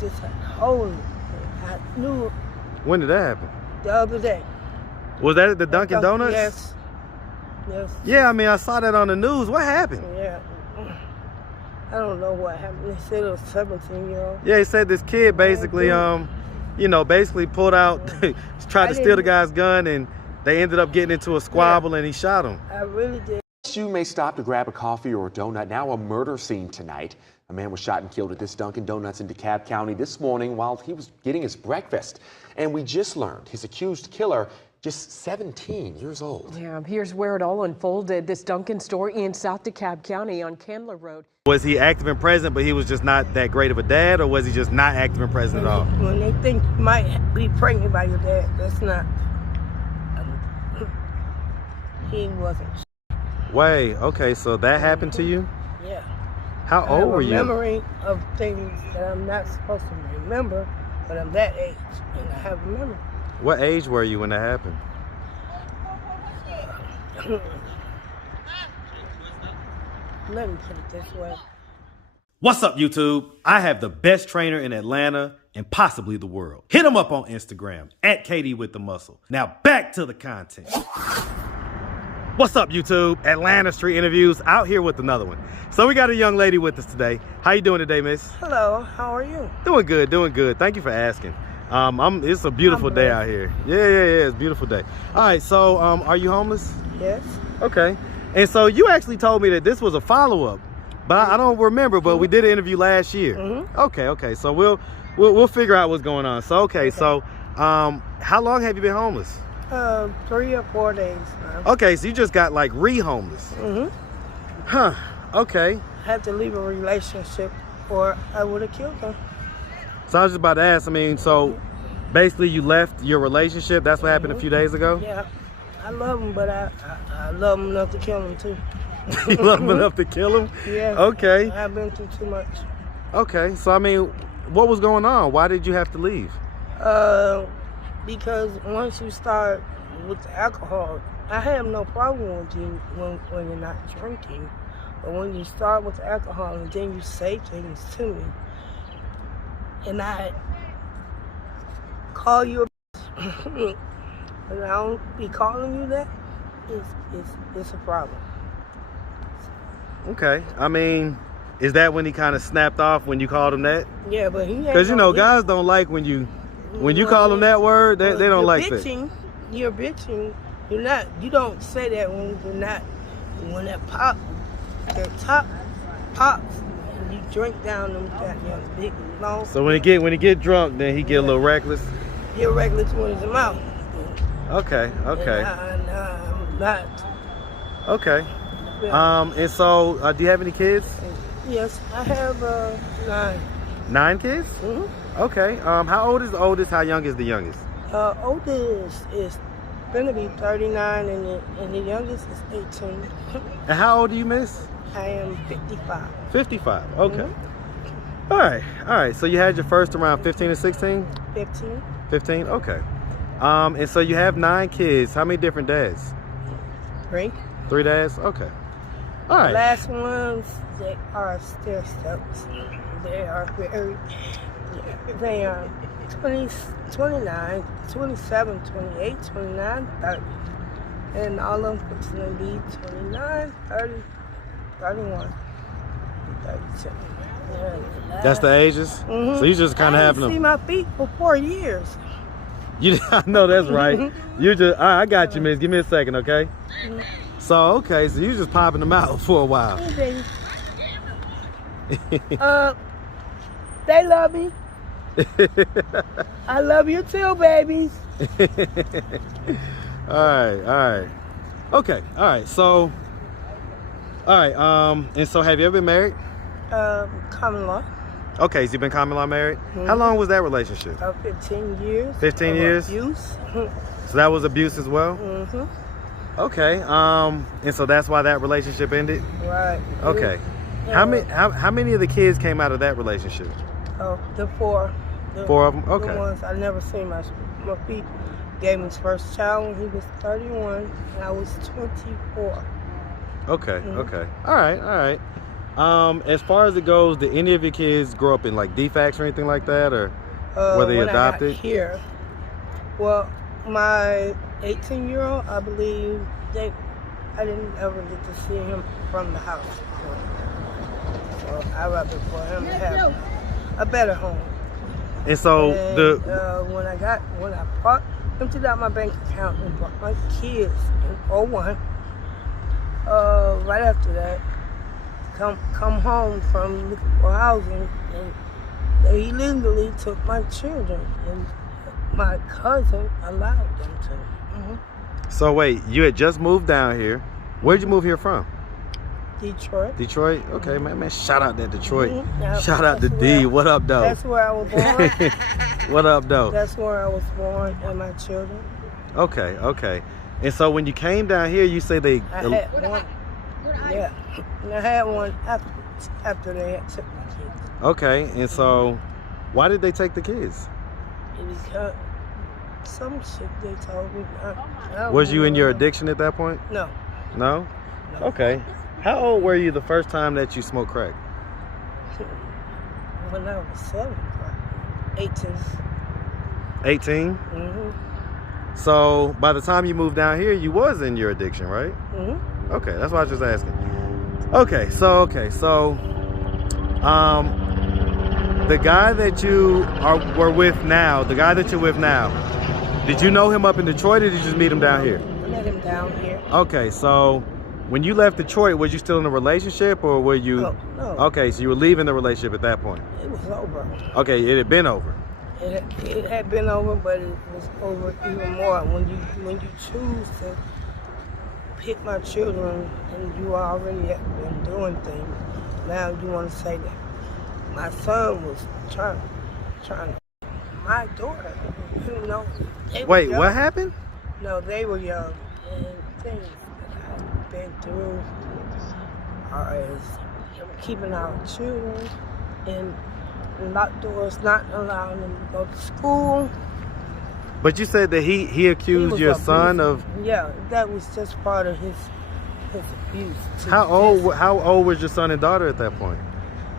just holy. I knew When did that happen? the other day. Was that at the Dunkin' Donuts? Yes. Yes. Yeah, I mean, I saw that on the news. What happened? Yeah. I don't know what happened. They said it was 17-year-old. Yeah, he said this kid basically, basically pulled out, tried to steal the guy's gun, and they ended up getting into a squabble, and he shot him. I really did. You may stop to grab a coffee or a donut. Now a murder scene tonight. A man was shot and killed at this Dunkin' Donuts in DeKalb County this morning while he was getting his breakfast. And we just learned his accused killer, just 17 years old. Yeah, here's where it all unfolded. This Dunkin' store in South DeKalb County on Candler Road. Was he active and present, but he was just not that great of a dad, or was he just not active and present at all? When they think you might be pregnant by your dad, that's not. He wasn't. Wait, okay, so that happened to you? Yeah. How old were you? I have a memory of things that I'm not supposed to remember, but I'm that age, and I have a memory. What age were you when that happened? Let me put it this way. What's up, YouTube? I have the best trainer in Atlanta and possibly the world. Hit him up on Instagram, @KDWithTheMuscle. Now back to the content. What's up, YouTube? Atlanta Street Interviews, out here with another one. So we got a young lady with us today. How you doing today, miss? Hello, how are you? Doing good, doing good. Thank you for asking. It's a beautiful day out here. Yeah, it's a beautiful day. All right, so are you homeless? Yes. Okay. And so you actually told me that this was a follow-up, but I don't remember, but we did an interview last year. Okay. So we'll figure out what's going on. So, so how long have you been homeless? 3 or 4 days now. Okay, so you just got like re-homeless. Huh, okay. I had to leave a relationship or I would have killed them. So I was just about to ask, I mean, so basically you left your relationship, that's what happened a few days ago? Yeah, I love them, but I love them enough to kill them too. You love them enough to kill them? Yeah. Okay. I've been through too much. Okay, so I mean, what was going on? Why did you have to leave? Because once you start with the alcohol, I have no problem with you when you're not drinking. But when you start with the alcohol and then you say things to me, and I call you a bitch, and I don't be calling you that, it's a problem. Okay, I mean, is that when he kind of snapped off when you called him that? Yeah, but he ain't. Because, you know, guys don't like when you call them that word, they don't like bitching, that. You're bitching. You don't say that when you're not, when that top pops, and you drink down them goddamn big long. So when he get drunk, then he get a little reckless? Get reckless when he's out. Okay. And I'm not. Okay. And so, do you have any kids? Yes, I have 9. 9 kids? Okay. How old is the oldest? How young is the youngest? Oldest is gonna be 39, and the youngest is 18. And how old do you, miss? I am 55. 55. Okay. All right. So you had your first around 15 and 16? 15. 15. Okay. And so you have 9 kids. How many different dads? 3. 3 dads. Okay. All right. The last ones, they are still steps. They are they are 20, 29, 27, 28, 29, 30. And all of them is going to be 29, 30, 31, 32. That's the ages? So you just kind of having them. I didn't see my feet for 4 years. I know that's right. You just, I got you, miss. Give me a second, okay? So, okay, so you just popping them out for a while. Hey, baby. They love me. I love you too, babies. All right. Okay, all right. So, and so have you ever been married? Common law. Okay, so you've been common law married? How long was that relationship? 15 years. 15 years? Abuse. So that was abuse as well? Okay, and so that's why that relationship ended? Right. Okay. How many of the kids came out of that relationship? The 4. 4 of them? Okay. The ones I never seen my feet. Gave me his first child when he was 31, and I was 24. Okay. All right. As far as it goes, did any of your kids grow up in like defects or anything like that, or were they when adopted? I got here, well, my 18-year-old, I believe, I didn't ever get to see him from the house. So I'd rather for him to have a better home. And so when I emptied out my bank account and brought my kids in '01, right after that, come home from looking for housing, and they illegally took my children, and my cousin allowed them to. So wait, you had just moved down here. Where'd you move here from? Detroit. Detroit? Okay, man, shout out that Detroit. Yep, Shout out to D. What up, though? That's where I was born. What up, though? That's where I was born, and my children. Okay. And so when you came down here, you say they... I had one. Yeah, and I had one after they had took my kids. Okay, and so why did they take the kids? Because some shit they told me. Was you in your addiction at that point? No. No? Okay. How old were you the first time that you smoked crack? When I was 7, 18. 18? Mm-hmm. So by the time you moved down here, you was in your addiction, right? Mm-hmm. Okay, that's what I was just asking. Okay, so the guy that you were with now, the guy that you're with now, did you know him up in Detroit, or did you just meet him down here? I met him down here. Okay, so when you left Detroit, was you still in a relationship, or were you? No. Okay, so you were leaving the relationship at that point. It was over. Okay, it had been over. It had been over, but it was over even more when you choose to pick my children and you already have been doing things. Now you want to say that my son was trying to my daughter. You know. Wait, what happened? No, they were young, and things that I've been through are as keeping our children in locked doors, not allowing them to go to school. But you said that he accused your son of... Yeah, that was just part of his abuse. How old was your son and daughter at that point?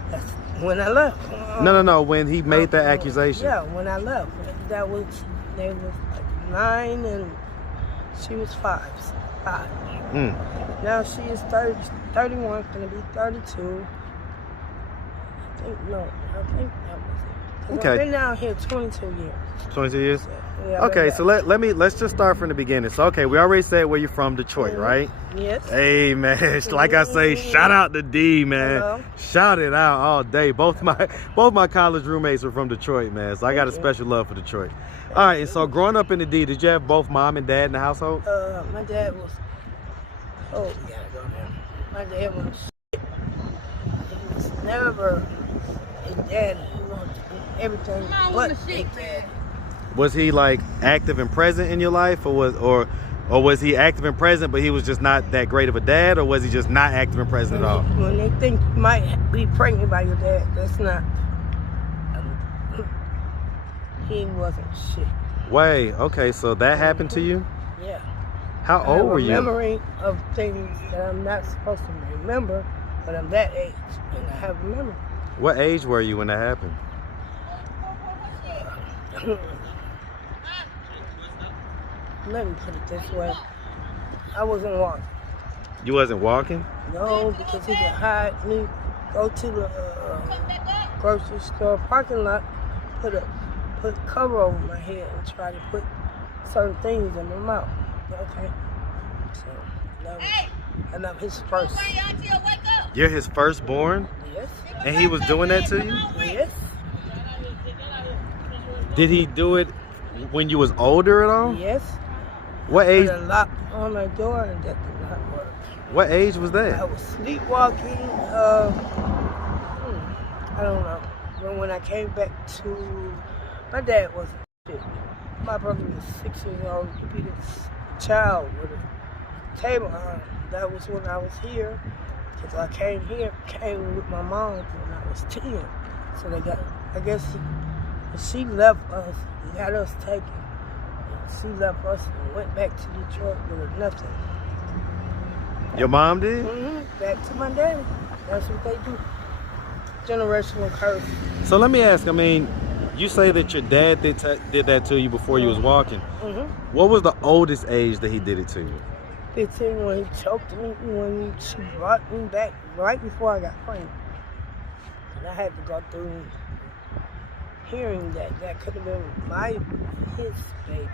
That's when I left. No, when he made that accusation. Yeah, when I left. They was like 9 and she was 5. Now she is 31, gonna be 32. I think that was it. Okay. I've been down here 22 years. 22 years? Yeah, Okay, so let's just start from the beginning. So okay, we already said where you're from, Detroit, right? Yes. Hey man, like I say, shout out to D, man. Hello. Shout it out all day. Both my college roommates were from Detroit, man. So I got a special love for Detroit. All right, and so growing up in the D, did you have both mom and dad in the household? My dad was. Oh, we gotta go there. My dad was. He was never a daddy. He wanted to do everything but a daddy. Was he like active and present in your life, or was he active and present, but he was just not that great of a dad, or was he just not active and present at all? When they think you might be pregnant by your dad, that's not. He wasn't shit. Wait, okay, so that happened to you? Yeah. How old were you? I have a memory of things that I'm not supposed to remember, but I'm that age, and I have a memory. What age were you when that happened? Let me put it this way. I wasn't walking. You wasn't walking? No, because he could hide me, go to the grocery store parking lot, put a cover over my head and try to put certain things in my mouth. Okay? So, and I'm his first. You're his firstborn? Yes. And he was doing that to you? Yes. Did he do it when you was older at all? Yes. What age? Put a lock on my door and that did not work. What age was I that? was sleepwalking. I don't know. But when I came back to, my dad wasn't shit. My brother was 6 years old. He beat a child with a table on. That was when I was here. Because I came with my mom when I was 10. So they got, I guess she left us, got us taken. She left us and went back to Detroit with nothing. Your mom did? Back to my daddy. That's what they do. Generational curse. So let me ask, I mean, you say that your dad did that to you before you was walking. Mm-hmm. What was the oldest age that he did it to you? 15 when he choked me, when she brought me back right before I got pregnant. And I had to go through hearing that could have been his baby.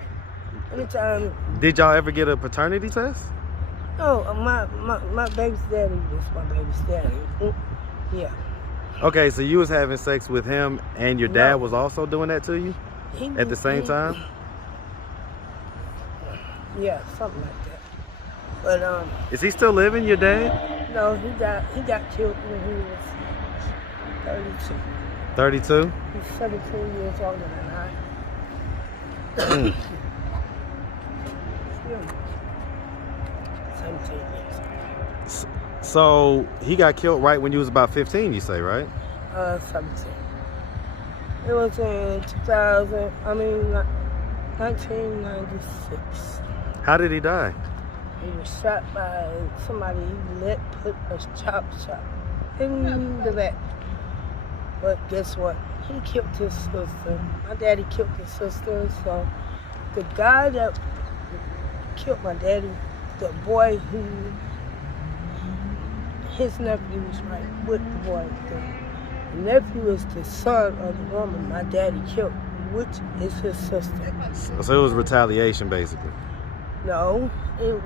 Anytime. Did y'all ever get a paternity test? No, my baby's daddy was my baby's daddy. Yeah. Okay, so you was having sex with him and your dad was also doing that to you at the same time? Yeah, something like that. But is he still living, your dad? no, he got killed when he was 32. 32? He's 17 years older than I. 17 years. So he got killed right when you was about 15, you say, right? 17. It was in 1996. How did he die? He was shot by somebody he put a chop shop in the back. But guess what? He killed his sister. My daddy killed his sister, so the guy that killed my daddy, the boy who, his nephew was right with the boy. The nephew is the son of the woman my daddy killed, which is his sister. So it was retaliation, basically. No, it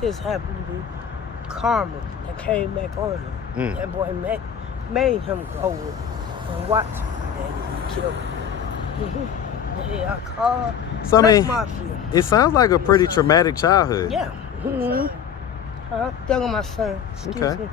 just happened to be karma that came back on him. That boy made him go and watch my daddy be killed. Yeah, I called. So I mean, Mafia. it sounds like a pretty traumatic childhood. Yeah. There go my son. Excuse me.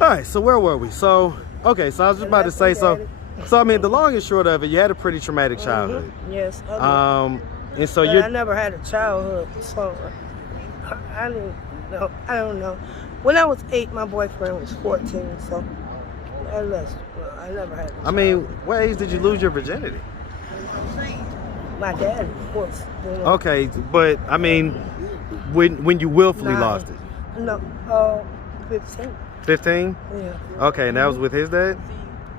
All right, so where were we? So I was just about to say, so I mean, the long and short of it, you had a pretty traumatic childhood. Yes. I did. And so I never had a childhood, so I didn't know. I don't know. When I was 8, my boyfriend was 14, so I never had a childhood. I mean, what age did you lose your virginity? My dad, of course. Okay, but I mean, when you willfully lost it? No, 15. 15? Yeah. Okay, and that was with his dad?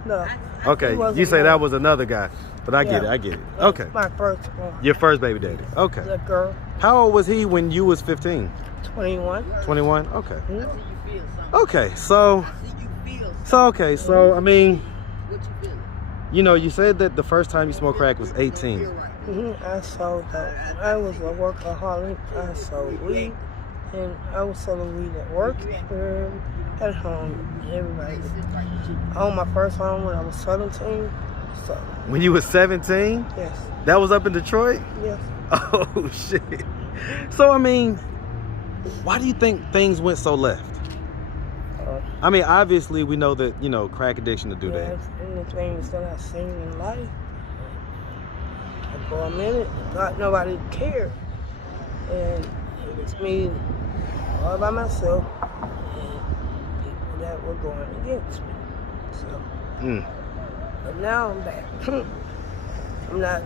No. Okay, you say that was another guy, but I get it. Okay. My first one. Your first baby daddy. Okay. The girl. How old was he when you was 15? 21. 21? Okay. Mm-hmm. Okay, so I mean, you know, you said that the first time you smoked crack was 18. Mm-hmm. I sold that. I was a workaholic. I sold weed, and I was selling weed at work and at home. Everybody. I owned my first home when I was 17. So. When you was 17? Yes. That was up in Detroit? Yes. Oh shit. So I mean, why do you think things went so left? I mean, obviously we know that, you know, crack addiction to do that. And the things that I've seen in life. For a minute, nobody cared. And it was me all by myself and people that were going against me. So, but now I'm back. I'm not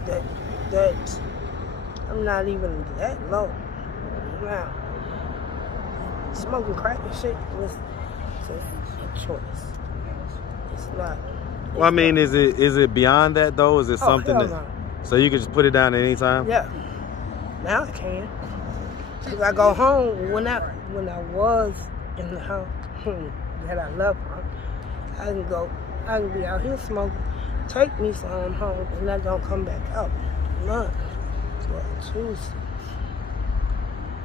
I'm not even that low. Now, smoking crack and shit was a choice. It's not. Well, I mean, is it beyond that though? Is it something hell that? No. So you could just put it down at any time? Yeah. Now I can. Cause I go home when I was in the house that I left from, I can be out here smoking, take me some home, and I don't come back out. None. That's what I choose.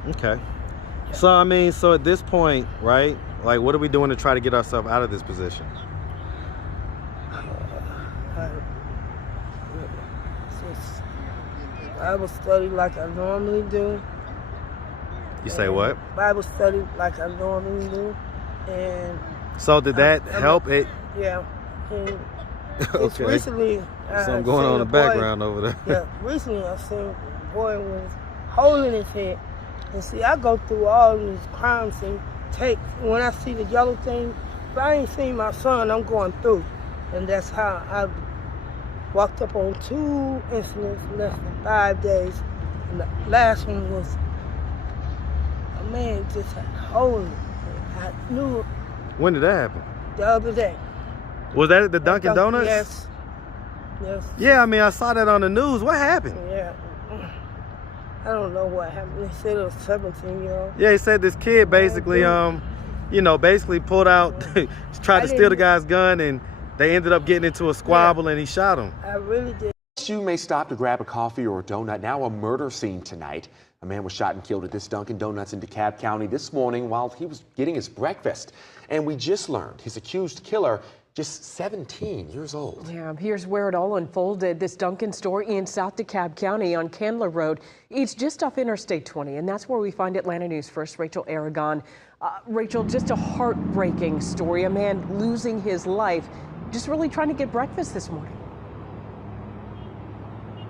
Okay. Yeah. So I mean, so at this point, right? Like, what are we doing to try to get ourselves out of this position? Bible study like I normally do. You say what? Bible study like I normally do. And so did that help it? Yeah. And okay. Recently, something going on in the background over there. Yeah, recently I seen a boy was holding his head. And see, I go through all these crimes and when I see the yellow thing, if I ain't seen my son, I'm going through. And that's how I walked up on 2 incidents in less than 5 days. And the last one was a man just had hold me. I knew it When did that happen? the other day. Was that at the Dunkin' Donuts? Yes. Yes. Yeah, I mean, I saw that on the news. What happened? Yeah. I don't know what happened. They said it was 17-year-old. Yeah, he said this kid basically, basically pulled out, tried to steal the guy's gun, and they ended up getting into a squabble, and he shot him. I really did. You may stop to grab a coffee or a donut. Now a murder scene tonight. A man was shot and killed at this Dunkin' Donuts in DeKalb County this morning while he was getting his breakfast. And we just learned his accused killer, just 17 years old. Yeah, here's where it all unfolded. This Dunkin' store in South DeKalb County on Candler Road. It's just off Interstate 20, and that's where we find Atlanta News First Rachel Aragon. Rachel, just a heartbreaking story. A man losing his life, just really trying to get breakfast this morning.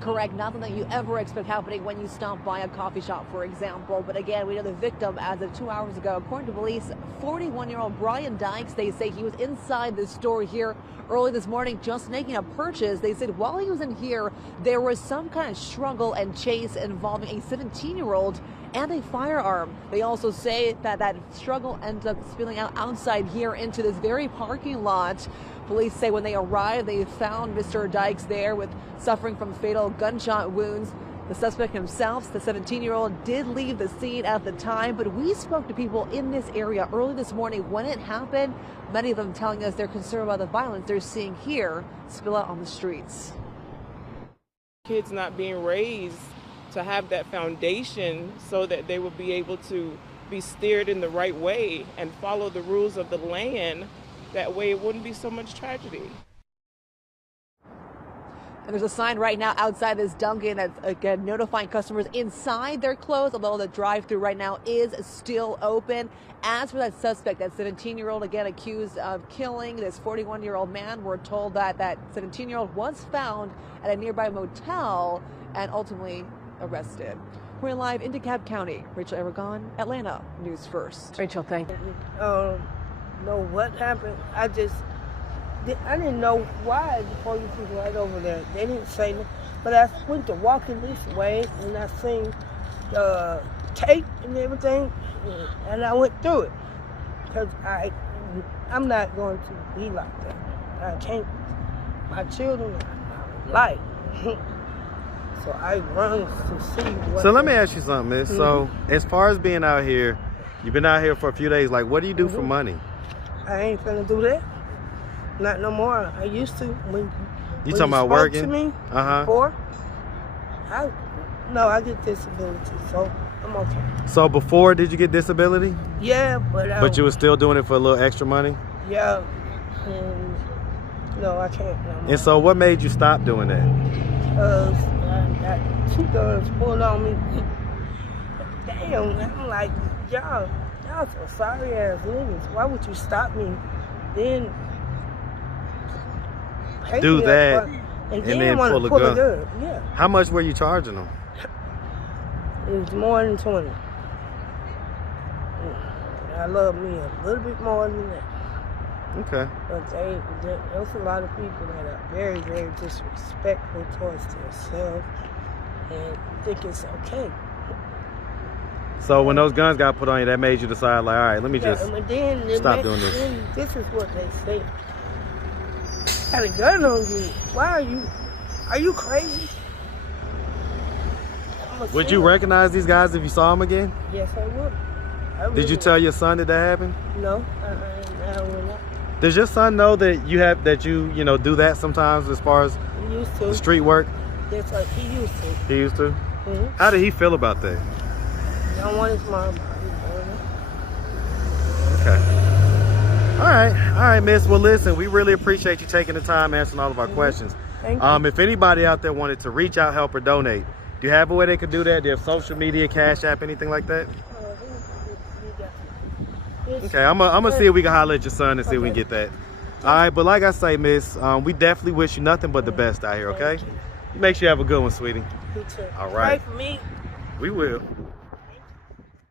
Correct. Nothing that you ever expect happening when you stop by a coffee shop, for example. But again, we know the victim as of 2 hours ago. According to police, 41-year-old Brian Dykes, they say he was inside the store here early this morning just making a purchase. They said while he was in here, there was some kind of struggle and chase involving a 17-year-old and a firearm. They also say that that struggle ended up spilling out outside here into this very parking lot. Police say when they arrived, they found Mr. Dykes there with suffering from fatal gunshot wounds. The suspect himself, the 17-year-old, did leave the scene at the time, but we spoke to people in this area early this morning when it happened, many of them telling us they're concerned about the violence they're seeing here spill out on the streets. Kids not being raised to have that foundation so that they will be able to be steered in the right way and follow the rules of the land. That way it wouldn't be so much tragedy. And there's a sign right now outside this Dunkin' that's again notifying customers inside they're closed, although the drive-thru right now is still open. As for that suspect, that 17-year-old again accused of killing this 41-year-old man, we're told that that 17-year-old was found at a nearby motel and ultimately arrested. We're live in DeKalb County. Rachel Aragon, Atlanta News First. Rachel, thank you. Know what happened. I didn't know why the police was right over there. They didn't say nothing. But I went to walking this way and I seen the tape and everything, and I went through it because I'm not going to be like that. I can't. My children are my life. So I run to see what. So let me ask you something, miss. So as far as being out here, you've been out here for a few days. Like, what do you do for money? I ain't finna do that. Not no more. I used to. When You talking about spoke working? to me before, I get disability, so I'm okay. So before, did you get disability? Yeah, but You were still doing it for a little extra money? Yeah, and no, I can't no more. And so what made you stop doing that? Because I got 2 guns pulled on me. Damn, I'm like, y'all some sorry ass niggas. Why would you stop me? Then pay Do me that, up front, and then then want pull to a pull gun. a gun. Yeah, How much were you charging them? it was more than 20. I love me a little bit more than that. Okay. But there's a lot of people that are very, very disrespectful towards themselves and think it's okay. So when those guns got put on you, that made you decide, like, all right, let me just and then stop doing this. Then this is what they say. Got a gun on you. Why are you crazy? Would you recognize these guys if you saw them again? Yes, I would. Did you tell your son that happened? No, I will not. Does your son know that you do that sometimes as far as He used to. the street work? Yes, he used to. He used to? Mm-hmm. How did he feel about that? I don't want his mom. Okay. All right, miss. Well, listen, we really appreciate you taking the time answering all of our questions. Thank you. If anybody out there wanted to reach out, help, or donate, do you have a way they could do that? Do you have social media, Cash App, anything like that? Okay, I'm gonna see if we can holler at your son and see if we can get that. All right, but like I say, miss, we definitely wish you nothing but the best out here, okay? Make sure you have a good one, sweetie. You too. All right. Pray for me. We will.